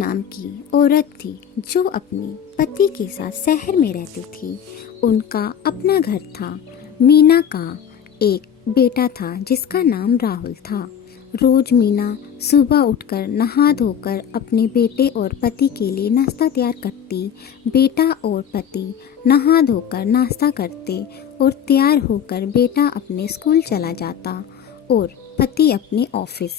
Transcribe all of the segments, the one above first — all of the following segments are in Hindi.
नाम की औरत थी जो अपने पति के साथ शहर में रहती थी। उनका अपना घर था। मीना का एक बेटा था जिसका नाम राहुल था। रोज मीना सुबह उठकर नहा धोकर अपने बेटे और पति के लिए नाश्ता तैयार करती। बेटा और पति नहा धोकर नाश्ता करते और तैयार होकर बेटा अपने स्कूल चला जाता और पति अपने ऑफिस।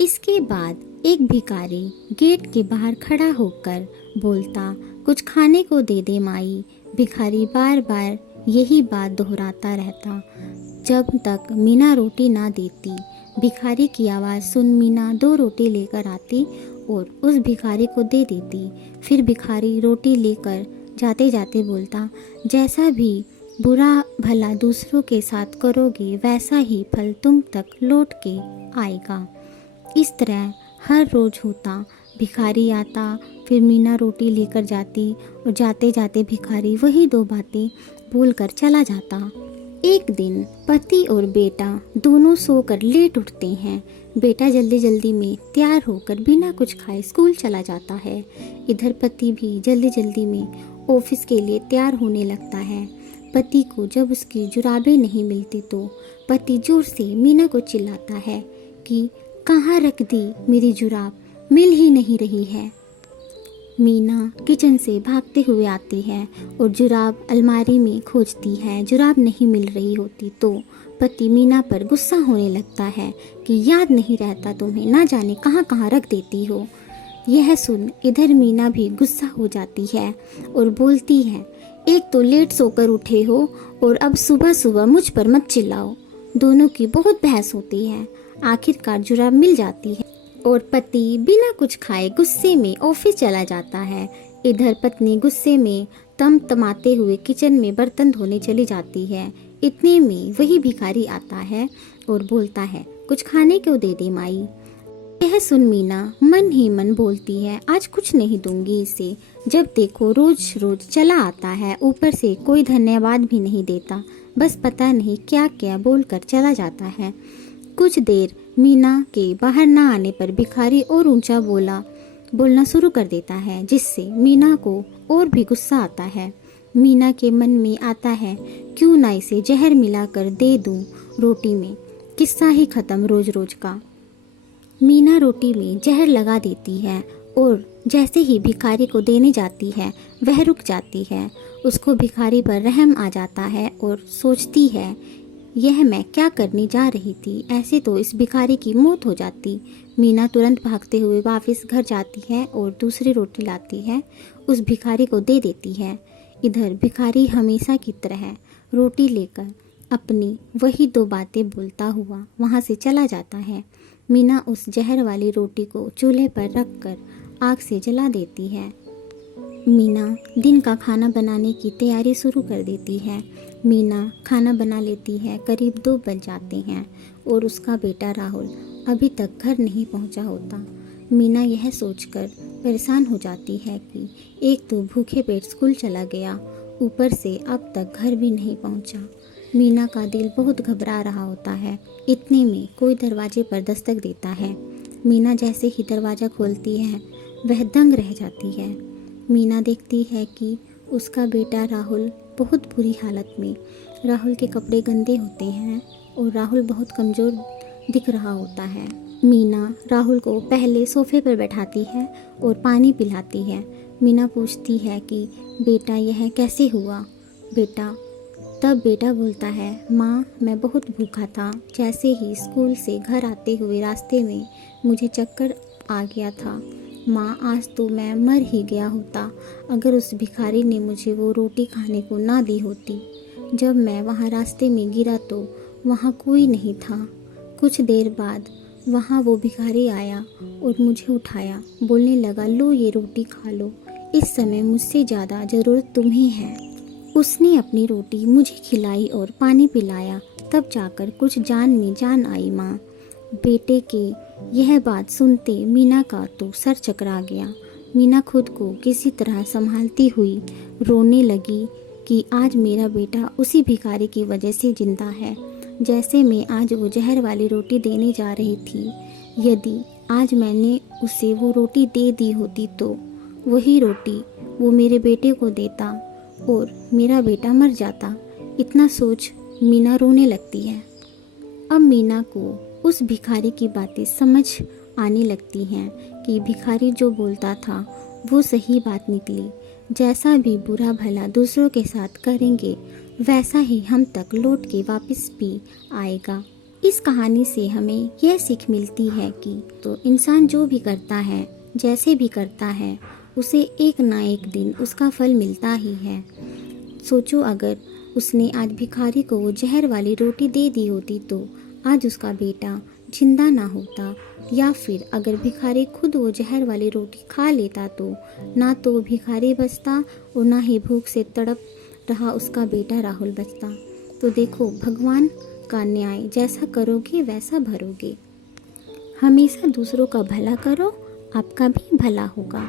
इसके बाद एक भिखारी गेट के बाहर खड़ा होकर बोलता, कुछ खाने को दे दे माई। भिखारी बार बार यही बात दोहराता रहता जब तक मीना रोटी ना देती। भिखारी की आवाज़ सुन मीना 2 रोटी लेकर आती और उस भिखारी को दे देती। फिर भिखारी रोटी लेकर जाते जाते बोलता, जैसा भी बुरा भला दूसरों के साथ करोगे वैसा ही फल तुम तक लौट के आएगा। इस तरह हर रोज होता। भिखारी आता, फिर मीना रोटी लेकर जाती और जाते जाते भिखारी वही 2 बातें बोलकर चला जाता। एक दिन पति और बेटा दोनों सोकर लेट उठते हैं। बेटा जल्दी जल्दी में तैयार होकर बिना कुछ खाए स्कूल चला जाता है। इधर पति भी जल्दी जल्दी में ऑफिस के लिए तैयार होने लगता है। पति को जब उसकी जुराबें नहीं मिलती तो पति जोर से मीना को चिल्लाता है कि कहाँ रख दी मेरी जुराब, मिल ही नहीं रही है। मीना किचन से भागते हुए आती है और जुराब अलमारी में खोजती है। जुराब नहीं मिल रही होती तो पति मीना पर गुस्सा होने लगता है कि याद नहीं रहता तुम्हें, ना जाने कहाँ कहाँ रख देती हो। यह सुन इधर मीना भी गुस्सा हो जाती है और बोलती है, एक तो लेट सोकर उठे हो और अब सुबह सुबह मुझ पर मत चिल्लाओ। दोनों की बहुत बहस होती है। आखिरकार जुराब मिल जाती है और पति बिना कुछ खाए गुस्से में ऑफिस चला जाता है। इधर पत्नी गुस्से में तमतमाते हुए किचन में बर्तन धोने चली जाती है। इतने में वही भिखारी आता है और बोलता है, कुछ खाने को दे दे माई। यह सुन मीना मन ही मन बोलती है, आज कुछ नहीं दूंगी इसे। जब देखो रोज रोज चला आता है, ऊपर से कोई धन्यवाद भी नहीं देता, बस पता नहीं क्या क्या बोलकर चला जाता है। कुछ देर मीना के बाहर ना आने पर भिखारी और ऊंचा बोलना शुरू कर देता है, जिससे मीना को और भी गुस्सा आता है। मीना के मन में आता है, क्यों ना इसे जहर मिलाकर दे दूं रोटी में, किस्सा ही खत्म रोज रोज का। मीना रोटी में जहर लगा देती है और जैसे ही भिखारी को देने जाती है वह रुक जाती है। उसको भिखारी पर रहम आ जाता है और सोचती है, यह मैं क्या करने जा रही थी, ऐसे तो इस भिखारी की मौत हो जाती। मीना तुरंत भागते हुए वापस घर जाती है और दूसरी रोटी लाती है, उस भिखारी को दे देती है। इधर भिखारी हमेशा की तरह रोटी लेकर अपनी वही 2 बातें बोलता हुआ वहाँ से चला जाता है। मीना उस जहर वाली रोटी को चूल्हे पर रखकर आग से जला देती है। मीना दिन का खाना बनाने की तैयारी शुरू कर देती है। मीना खाना बना लेती है। करीब 2 बज जाते हैं और उसका बेटा राहुल अभी तक घर नहीं पहुंचा होता। मीना यह सोचकर परेशान हो जाती है कि एक तो भूखे पेट स्कूल चला गया, ऊपर से अब तक घर भी नहीं पहुंचा। मीना का दिल बहुत घबरा रहा होता है। इतने में कोई दरवाजे पर दस्तक देता है। मीना जैसे ही दरवाज़ा खोलती है वह दंग रह जाती है। मीना देखती है कि उसका बेटा राहुल बहुत बुरी हालत में, राहुल के कपड़े गंदे होते हैं और राहुल बहुत कमज़ोर दिख रहा होता है। मीना राहुल को पहले सोफे पर बैठाती है और पानी पिलाती है। मीना पूछती है कि बेटा यह कैसे हुआ बेटा। तब बेटा बोलता है, माँ मैं बहुत भूखा था, जैसे ही स्कूल से घर आते हुए रास्ते में मुझे चक्कर आ गया था। माँ आज तो मैं मर ही गया होता अगर उस भिखारी ने मुझे वो रोटी खाने को ना दी होती। जब मैं वहाँ रास्ते में गिरा तो वहाँ कोई नहीं था। कुछ देर बाद वहाँ वो भिखारी आया और मुझे उठाया, बोलने लगा, लो ये रोटी खा लो, इस समय मुझसे ज़्यादा ज़रूरत तुम्हें है। उसने अपनी रोटी मुझे खिलाई और पानी पिलाया, तब जाकर कुछ जान में जान आई। माँ बेटे के यह बात सुनते मीना का तो सर चकरा गया। मीना खुद को किसी तरह संभालती हुई रोने लगी कि आज मेरा बेटा उसी भिखारी की वजह से जिंदा है, जैसे मैं आज वो जहर वाली रोटी देने जा रही थी। यदि आज मैंने उसे वो रोटी दे दी होती तो वही रोटी वो मेरे बेटे को देता और मेरा बेटा मर जाता। इतना सोच मीना रोने लगती है। अब मीना को उस भिखारी की बातें समझ आने लगती हैं कि भिखारी जो बोलता था वो सही बात निकली। जैसा भी बुरा भला दूसरों के साथ करेंगे वैसा ही हम तक लौट के वापस भी आएगा। इस कहानी से हमें यह सीख मिलती है कि तो इंसान जो भी करता है, जैसे भी करता है, उसे एक ना एक दिन उसका फल मिलता ही है। सोचो अगर उसने आज भिखारी को वो जहर वाली रोटी दे दी होती तो आज उसका बेटा जिंदा ना होता, या फिर अगर भिखारी खुद वो जहर वाली रोटी खा लेता तो ना तो वो भिखारी बचता और ना ही भूख से तड़प रहा उसका बेटा राहुल बचता। तो देखो, भगवान का न्याय, जैसा करोगे वैसा भरोगे। हमेशा दूसरों का भला करो, आपका भी भला होगा।